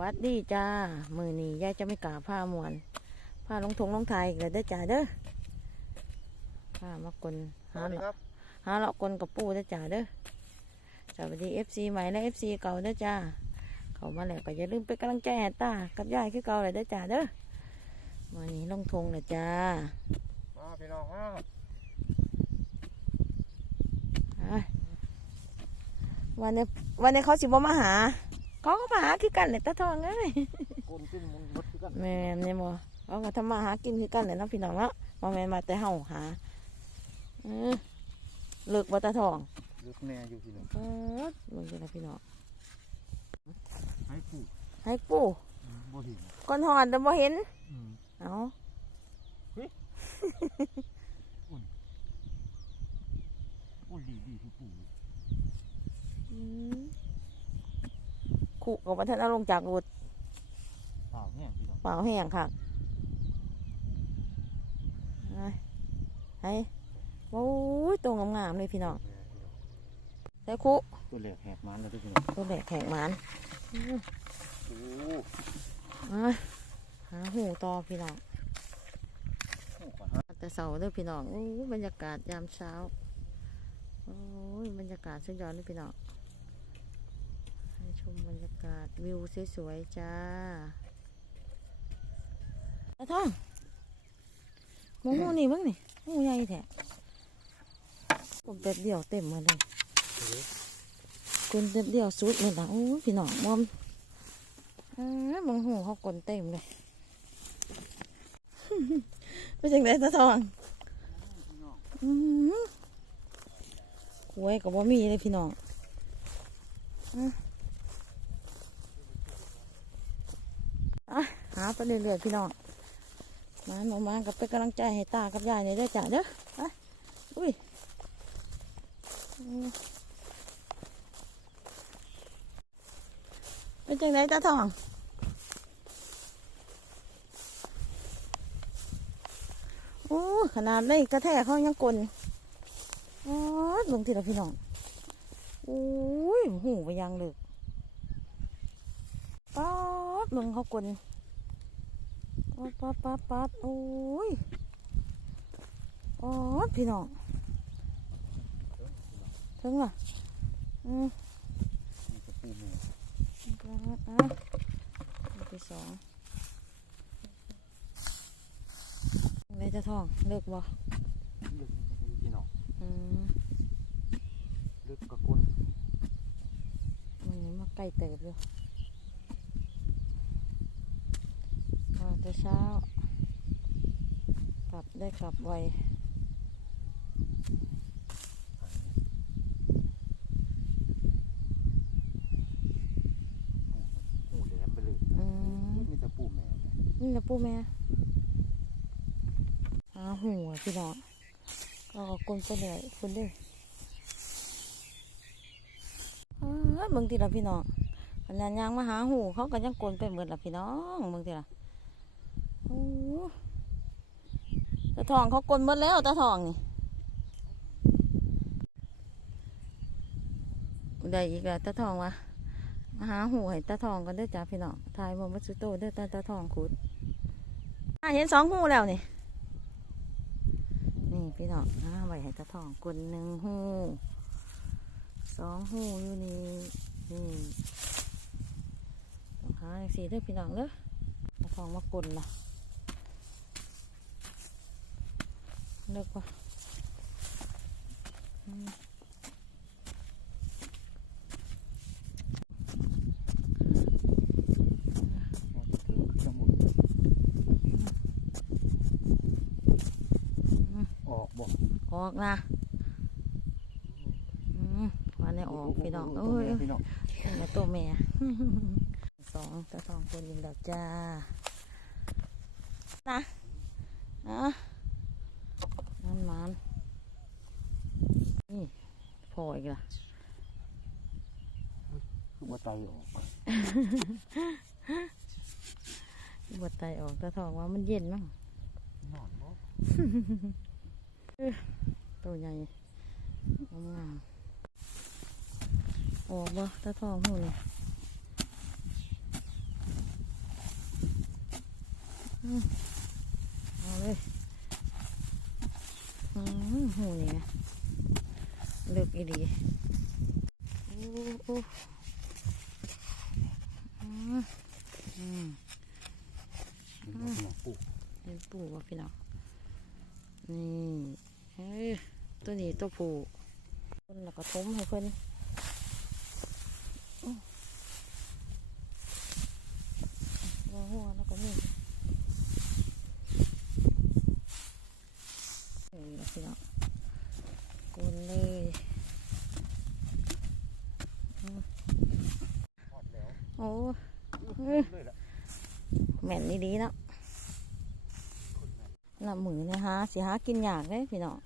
วัสดีจ้า มือนี้ยายจะไม่กล่าวผ้ามวนผ้าลงทงลงไทยอีกเลยเด้อจ้าเด้อผ้ามากลสหาวัสดีเลาะครับหาเลาะกลกับปูเด้อจ้าเด้อสวัสดีเอฟซีใหม่และเอฟซีเก่าเด้อจ้าเขามาแล้วก็อย่าลืมเป็นกำลังใจให้ตากับยายคือเก่าเลยเด้อจ้าเด้อวันนี้ลงทงเลยจ้ามาพี่น้องมาอะวันนี้วันนี้เขาสิบ่มาหา เขาก็มาหาคือกันเลยตาทองเอ้ยกลนขึ้นมันบดคือกันแม่นเนี่ยบ่เขาก็ทำมาหากินคือกันเลยเนาะพี่น้องเนาะบ่แม่นมาแต่เฮาหาเออเลิกบ่ตาทองลึกแน่อยู่พี่น้องเออมึงจะนะพี่น้องให้ผู้ให้ปู่บ่เห็นก่อนหอนแต่บ่เห็นอืมเอาโอ้ยดีดีคือปู่อืม ขู่กับว่าท่านเอาลงจากรถเปล่าแห้งพี่น้องเปล่าแห้งค่ะไปให้โอ้ยตัวงามๆเลยพี่น้องแต่คุตัวแหลกแหกมันแล้วด้วยพี่น้องตัวแหลกแข็งหมันอืมโอ้ไปหาหูต่อพี่น้องโหก่อนฮะแต่เสาเด้อพี่น้องโอ้ยบรรยากาศยามเช้า โอ้ยบรรยากาศสุดยอดเลยพี่น้องให้ช มบรรยากาศวิวสวยๆจ้าตาท่องมองหูนี่เบ้างนี่หูใหญ่แท้ผมเต็มเดียวเต็มหมาเลยคนเต็มเดียวสุดเลยนะโอ้ยพี่น้องมอมเอ้ยมองหูเขากลนเต็มเลยเป็นจังไดตาทองอืมหวยกับบ่มีเลยพี่น้องอืมอะหา ไปเรื่อยๆพี่น้องมาหนูมากับเป็นกำลังใจให้ตากับยายในี่เด้จ้ะเด้อไปอุ้ยเป็นจังไดตาทองโอ้ขนาดเลยกระแทกเขายังกลนอ๋อลงทีละพี่น้องโอ้ยหูไปยังเลยป๊าดมึงเขากลน ป๊าดป๊าดป๊าดป๊าดโอ้ยโอ๋อพี่น้องถึงล่ะอืมอะที่สองอะไรจะท้อง เลิกบ่ลึกพี่น้องอืมลึกกระก้นมันยังมาใกล้เติบอยู่ มาแต่เช้า กลับได้กลับไวหูแหลมไปเลยอืมมีแต่ปู่แม่เนี่ยนี่นะปู่แม่หาหัวพี่น้องก็เอากลนไปเลยคุณเด้อเอ้ยเบิ่งทีละพี่น้องปัญญายางมาหาหูเขาก็ยังกลนไปเหมือนละพี่น้องเบิ่งทีละ โอ้ตาทองเขากลนหมดแล้วตาทองนี่ได้อีกแล้วตาทองวะมาหาหูให้ตาทองกันเด้จ้าพี่น้องทายบ่มาสุโตเด้อตาตาทองขุดเห็นสองหูแล้วนี่ นี่พี่น้องหาไว้ให้ตาทองกลนหนึ่งหูสองหูอยู่นี่นี่ต้องหาสีเด้อพี่น้องเด้อตาทองมากลนนะ ลิกว่าอืมมันจะถึงขึ้นหมดออกบ่ออกนะอืมวันนี้ออกพี่น้องโโหเอ้ยพี่น้องแม่ตัวแม่สองตาทองคนยิงดอกจ้านะนะมันมันนี่พ อีกละคือว่ไตออกบดไตออกตาทองว่ามันเย็นมั้งนอนบ่ตัวใหญ่งามออกบ่ตาทองหูนี่อืมเอาเลยอืมหูนี่ไง เลือกอีดีโอ้โอ้อืมอืมมันก็หัวปูเป็นปูว่ะพี่น้องนี่เอ้ยตัวนี้ตัวผูคนแล้วก็ทมให้เพิ่นอื้อหัวหัวแล้วก็นี่เอ้ยล่ะพี่น้องกวนเลย ทอดแล้ว โอ้ เลยละ แม่นนี่ ดีเนาะคนแม่น้ำมือเนี่ยหาสิหากินอยากเลยพี่น้อง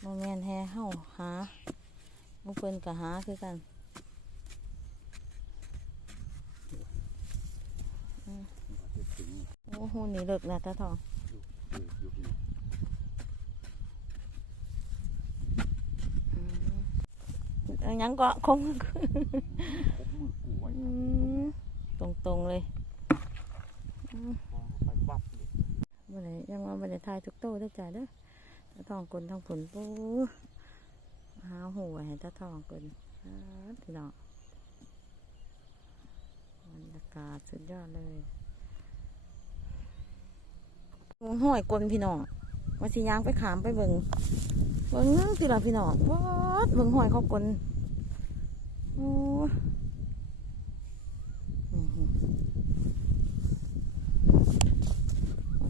โมแมนแฮเฮาหาบุเพิ่นก็หาคือกันโอ้โหนี่เลิกนะตาทองอยู่อยู่ที่นี่อืมเอาหยังก็คงตรงๆเลย มองไปวับเลย บ่ได้ยังว่าบ่ได้ทายทุกโตเด้อจ้าเด้อตาทองกลนทางผลปูหาหัวให้ตาทองกลนพี่น้องบรรยากาศสุดยอดเลยห้อยกลนพี่น้องว่าสิยางไปขามไปเบิ่งเบิ่งนั่งสิล่ะพี่น้องวัดเบิ่งห้อยเขากลนโอ้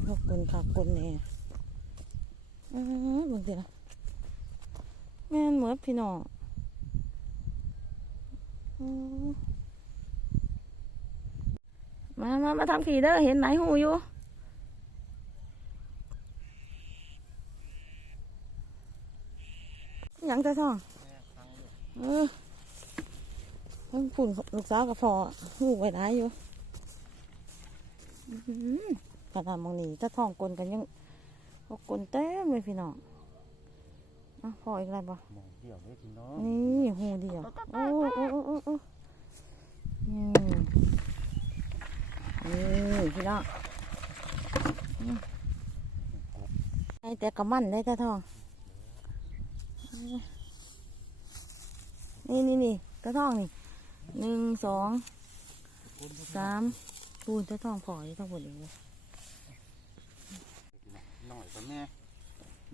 อื้อหือเขากลนขากลเนี่ยอื้อเบิ่งสิล่ะแม่นเหมือนพี่น้องมามามาทำผีเด้อเห็นไหนหูอยู่ยังแต่ท่องเออเพิ่งปุ่นลูกสาวกับพอหูไว้ได้อยู่ อื้อ หือขนาดมองนี่ถ้าท้องกลนกันยังก็กลนเต็มเลยพี่น้องอะพ่ออีกอะไรบ่มองเดี่ยวเลยพี่น้องนี่หูเดียวโอ้โอ้โอ้โอ้โอ้นี่นี่พี่น้องอืมไอ้แต่กระมันได้แต่ท้อง นี่นี่นี่ตะท่องนี่หนึ่งสองสามปูนตะท่องพอที่ทั้งหมดเลยห น่อยกว่าแม่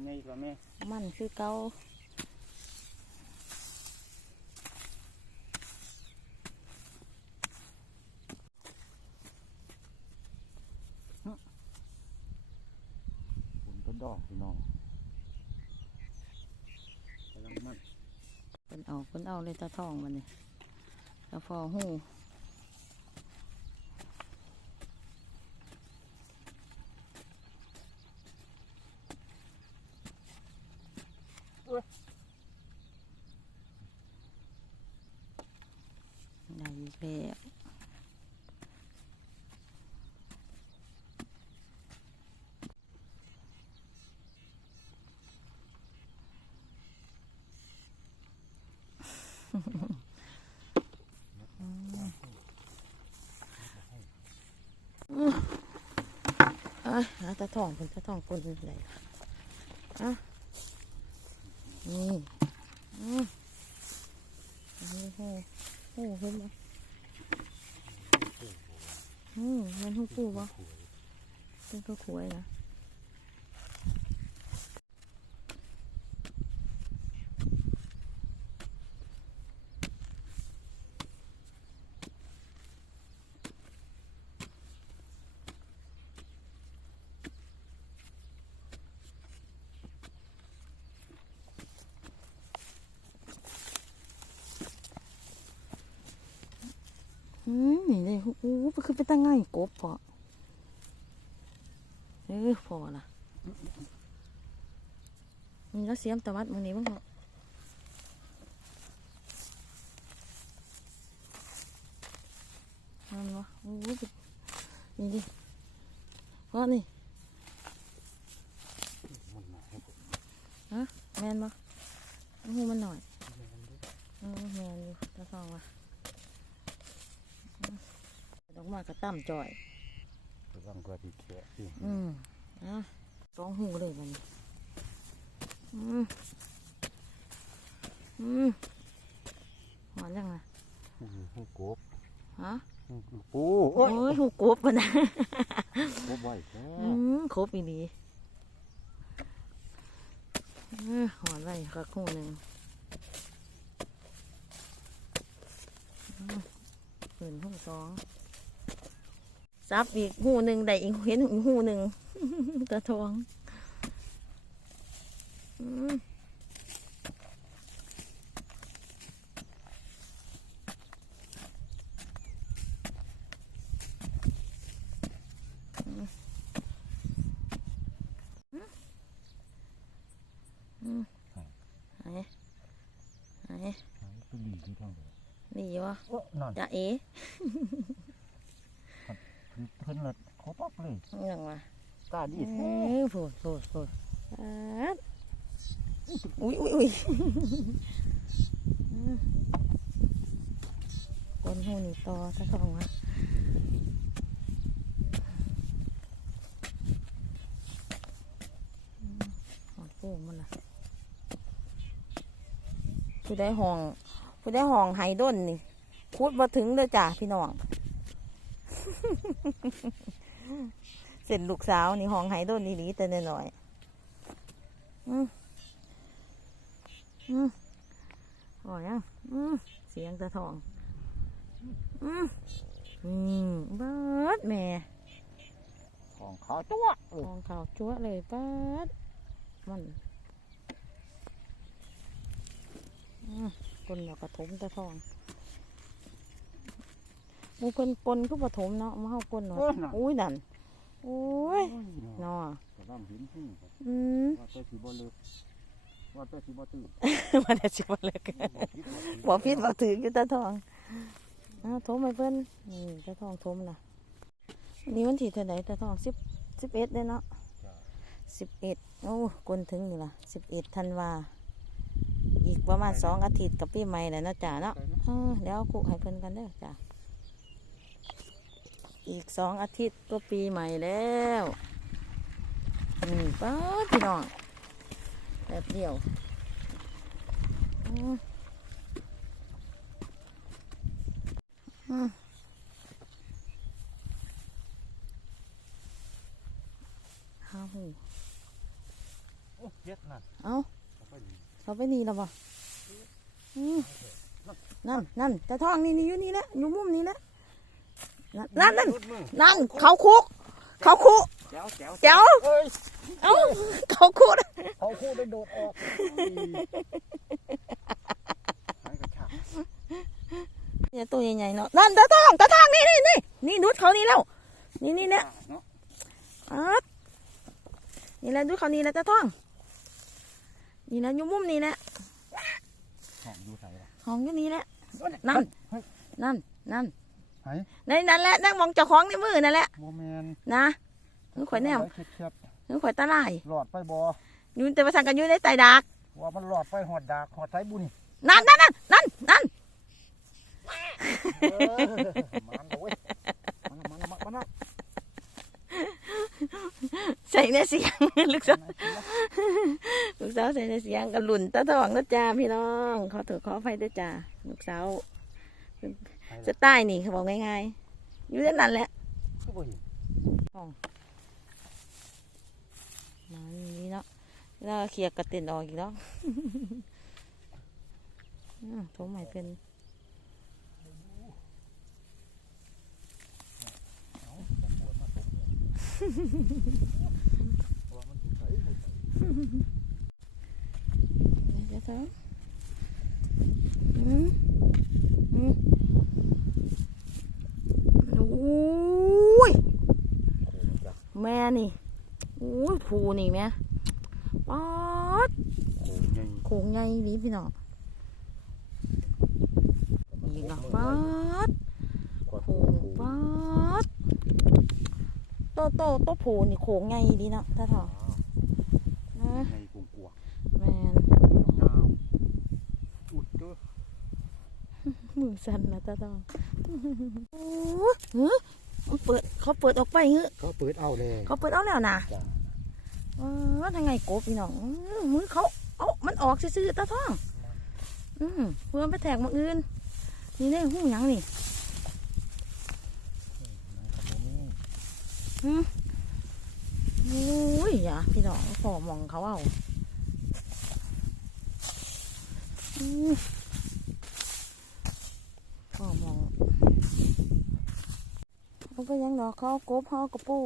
ใหญ่กว่าแม่มันคือเกาผมต้นดอกพี่น้องกำลังมันเป็นเอาเป็นเอาเลยตะท่องมันนี่ตะฟอหู ได้อีกแล้วเอ้ย หาตะท่องเป็นตะท่องคนอะไรอะนี่อืมโอ้โหโอ้โหเห็นไหมอืมมันหูปูปะเป็นก็ขวยนะ อืมนี่เลยโอ้โหมันคือเป็นตั้งไงกบพอเออพอละนี่แล้วเสียมตะวัดมึงนี้บ้างเหรอนั่นวะโอ้โหนี่ดิเพราะนี่มันมาให้ผมแมนปะโอ้มันหน่อย แม่นเด้อ เออแมนอยู่ตะทอ งว่ะอืมดอกไม้กระตั้มจ่อยระวังกว่าที่แขะที่อืมอะสองหูเลยมันอืมอืมหอนยังไงหูหูกบฮะหูปูโอ้โอ้ยยหูกบมันนะกบไว้แค่อืมครบอีดีเออหอนไว้ก็คู่หนึ่งอืมปืนหูสอง ซับอีกหูหนึ่งได้อีกเห็นอีกหูหนึ่งตะทองอืมไหนไหนตัวดีที่ท้องเดียวนี่วะโอ้นั่นจะเอ๋คือเพิ่นละ เขาปักเลยยังวะกล้าดีเอแท้อโผล่โผล่โผล่อ่าอุ้ยอุ้ยอุ้ยอืมกนหูนี่ต่อตะทองวะอืมหอดโป่งมันล่ะผู้ได้ห้อง ผู้ได้ห้องไฮด้นนี่พูดมาถึงเลยจ้ะพี่น้อง เสร็จลูกสาวนี่ห้องไห้ต้นนี่หลีแต่หน่อยๆอืมอืมอ๋อยังอืมเสียงตะทอง อืมอืมเบิดแม่ของขาวจั๊วเอทอองขาวจั๊วะเลยเบิดมันอืมคนเดียวกระถมตะทองห มูเพิ่นปนก็ปฐมเนาะมาเฮาปนหน่อยโอ้ยนั่นอุ้ยดันโอ้ยโอ้ยเนาะเนาะกำลังเห็นหูครับอืมว่าแต่สิบ่เลิกว่าแต่สิบ่ตื่นมันจะสิบเลิกบอกพิษบอกถืออยู่ตาทองอ้าวโทมไปเพิ่นนี่ตาทองโทมนะวันนี้วันที่เท่าไหร่ตาทองสิบสิบเอ็ดเด้เนาะจ้ะสิบเอ็ดโอ้กนถึงนี่ล่ะสิบเอ็ดธันวาอีกประมาณสองอาทิตย์กับปีใหม่แล้วเนาะจ้าเนาะเออเดี๋ยวเอาคุให้เพิ่นกันเด้อจ้า อีกสองอาทิตย์ก็ปีใหม่แล้วนี่ป้าดพี่น้องแบบเดียวอืมอืมห้าหูโอ้เย็ดน่ะเอ้าเอาไปนี่เขาไปนี่แล้วบ่อืมนั่นนั่นตะทองนี่นี่อยู่นี่แหละอยู่มุมนี้แหละ นั่นนั่นนั่นรุดมือนั่นเขาคุก เขาคุกแจ๋วแจ๋วเจ้าเอ้ยเอ้าเขาคุกเขาคู่ได้โดดออกหายกระชากเนี่ยตัวใหญ่ๆเนาะนั่นตะทองตะทองนี่นี่นี่นี่นุดเขานี่แล้วนี่นี่เนี่ยเนาะอ๊าดนี่แหละดูเขานี่แหละตะทองนี่แหละอยู่มุมนี้แหละหอมอยู่ใส่ละห้องอยู่นี่แหละนั่นเฮ้ยนั่นนั่น เฮ้ยในนั่นแหละนั่งมองเจ้าของในมือนั่นแหละโมเมนนะนึกข่อยแนมเขียบนึกข่อยตาลายๆหลอดไปบ่อยู่แต่ประสังกันอยู่ในไตดากว่ามันหลอดไปหอดดากหอดไสบุญนั่นนั่นนั่นนั่นนั่นเออมันโอ้ยมันมันมันมันมันใส่ในเสียงลูกสาวลูกสาวใส่ในเสียงกันหลุ่นตาทองนะจ้าพี่น้องขอถือขอไฟด้วยจ้าลูกสาว สไตล์นี่เขาบอกง่ายๆอยู่ในนั้นแหละคือบ่เห็นมาอย่างนี้เนาะแล้วเคลียร์กระเต็นออกอีกแล้วอืมโถมใหม่เป็นว่ามันสิใส่เดี๋ยวเถอะอืมอืมโอ้ยโคงจ้ะแม่นี่โอ้ยผูนี่แม่ป๊อดโคงใหญ่โขงไงนี่พี่น้องนี่เนาะป๊อดกว่าโขงป๊อดโตโตโตผูนี่โขงไงดีเนาะท่าทอนะในกวงกวงแม่นยาวอุดเด้อมือสั่นนะตาทองโอ้ย เฮ้ยมันเปิดเขาเปิดออกไปเฮ้เขาเปิดเอาเลยเขาเปิดเอาแล้วนะจ้ะเออทางไงกบพี่น้องอื้อมือเขาเอามันออกซื่อๆตาท้อง อืมเพื่อนไปแทกมาอื่น นี่เนี่ยหูหยังนี่โอ้ยอย่าพี่น้องขอมองเขาเอาอืมขอมอง เขาก็ยังดอกเขากบเขากระปู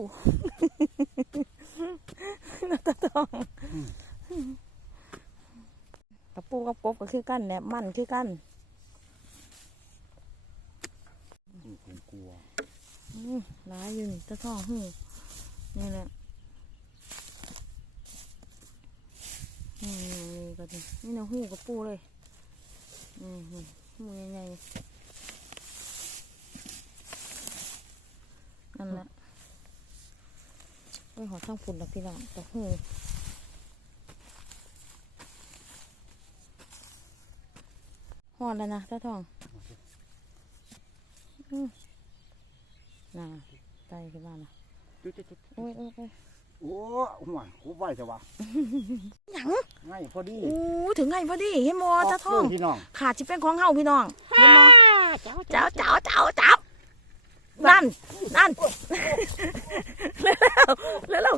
น่าตาทองกระปูกับกบก็คือกันแหนบมันคือกันกลัวอืมหลายอยู่นี่ตาทองหูนี่แหละนี่นี่ก็นี่นี่นะหูกระปูเลยนี่นี่หูใหญ่ๆ นั่นแหละไปหอทั้งฝุ่นแล้วพี่น้องแต่หูหอดแล้วนะตาทองอืมน่ะไตขึ้นมานะจุดจุดจุดโอ้ยโอ้ยโอ้ยโอ้ห่วยกูไหวแต่ว่าหยังง่ายพอดีอู้ถึงไงพอดีเห็นมอตาทองเลยพี่น้องขาดจิเป็นของเฮาพี่น้องเห็นมอเจ้าเจ้าเจ้าจับ นั่น นั่นเร็วเร็วเร็ว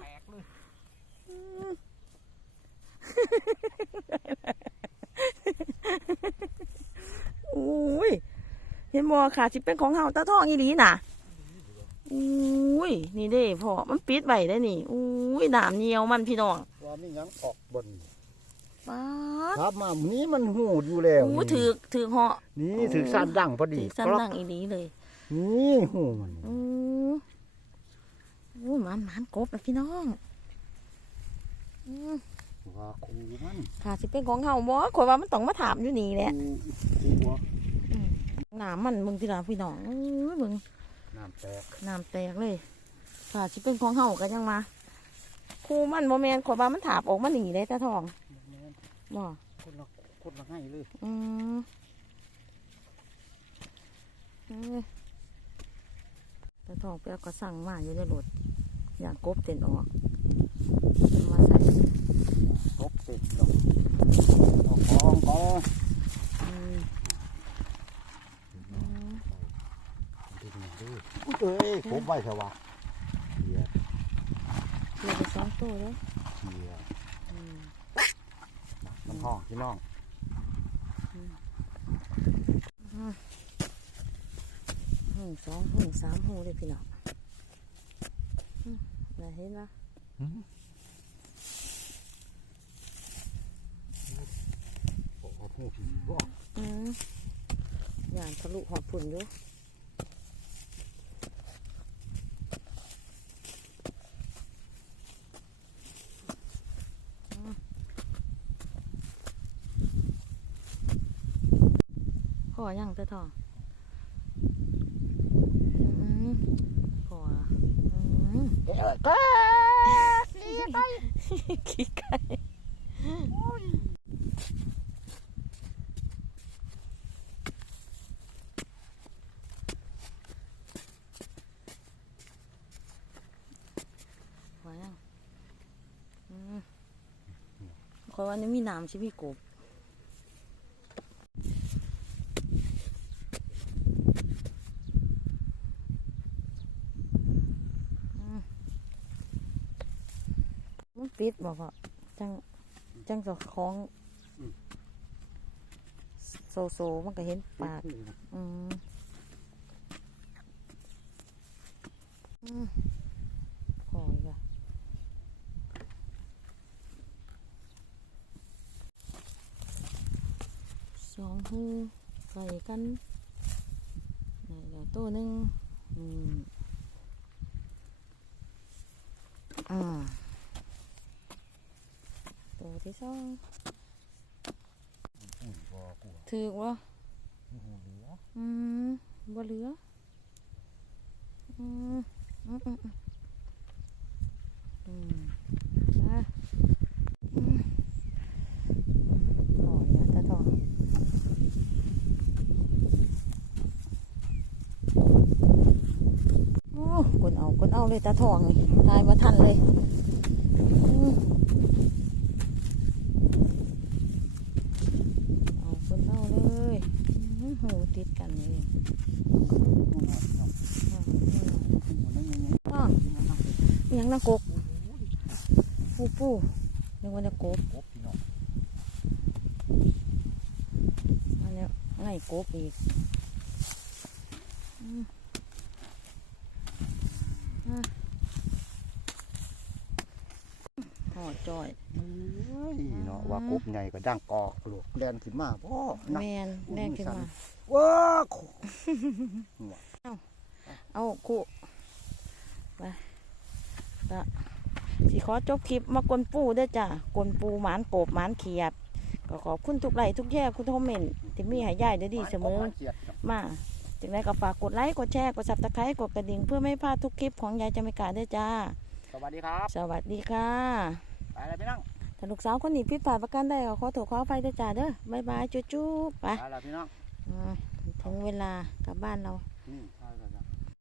แตกเลยอุ้ย เห็นมอขาดจิเป็นของเฮาตาทองอีหลีน่ะอุ้ย นี่เด้พ่อ มันปิดไว้ได้นี่อุ้ยหนามเนียวมันพี่น้อง ว่ามีหยังออกบนป๊าดครับมามื้อนี้มันหูดอยู่แล้วอู้ถือถือเหาะนี่ถือสั้นดังพอดีถือสั้นดังอีหลีเลยนี่หูมันอืออู้หมันหมันกบนะพี่น้องอือว่าคูมันค่ะสิเป็นของเฮาบ่ข่อยว่ามันต้องมาถามอยู่นี่แหละคูหัวน้ำมันมึงที่ลาพี่น้องเอ้ยมึงน้ำแตกน้ำแตกเลยค่ะสิเป็นของเฮากันยังมา ครูมันบ่แม่นข่อยว่ามันถาบออกมาหนีได้ตาทองบ่คนละคนละง่ายเลยอือเอ้ยตาทองไปเอากระสั่งมาอยู่ในรถอยากกบเต้นออกเอามาใส่ตบติดดอกเอาของก็อืมอืมติดหน่อยด้วยเอ้ยผมไหวแต่ว่าเสียเหลือไปสองตัวแล้วเสียอืมมันห้องพี่น้องหูสองหูสามหูเลยพี่น้องอืมน่าเห็นปะโอ้โหหูผีบ่อืมย่านทะลุหอดผุ่นอยู่อืมพอ ยังเตะทองอืมพอละอืมเอ้ยก็ขี้ไก่พอยังอืมขอยว่านี่มีน้ำใช่พี่กบอืมมันปิด บอกว่าจังจังจะคล้องโซโซมันก็เห็นปาก อืมอืมพออีกอะสองหูใส่กันเดี๋ยวตัวหนึ่งอืม สองถือว่าอืมบ่เหลืออืมอืมอืมอืมนะอือยนะตาต่อโอ้คนเอาคนเอาเลยตาทองเลยตายมาทันเลย หูติดกันเลยอ้าวอิหยังนะกกปูปูนึกว่าจะกบกบพี่น้องอันนี้ไงกบอีกอืมอะ ห่อจอยเอ้ยเนาะว่ากบใหญ่ก็ดังกอกลูกแลนขึ้นมาบ่นักแมนแรกขึ้นมาว้าเอาคู่ไปละสิขอจบคลิปมากวนปูเด้วยจ้ะกวนปูหมานโกบหมานเขียด ก็ขอบคุณทุกไลค์ทุกแย่คุณคอมเมนต์ที่มีใหายายได้ดีเสมอ มาจึงได้ก็ฝากกดไลค์กดแชร์กดซับสไครต์กดกระดิ่งเพื่อไม่ให้พลาดทุกคลิปของยายจะไม่กล้าด้วยจ้า สวัสดีครับ สวัสดีค่ะไป แล้วพี่น้องถ้าลูกสาวคนนี้พิดพลาดประกันได้ก็ขอโทษขออภัยด้วยจ้าเด้อบายบายจุ๊บๆไปไปแล้วพี่น้อง อ่าถึงเวลากลับบ้านเรานี่ไปแล้ว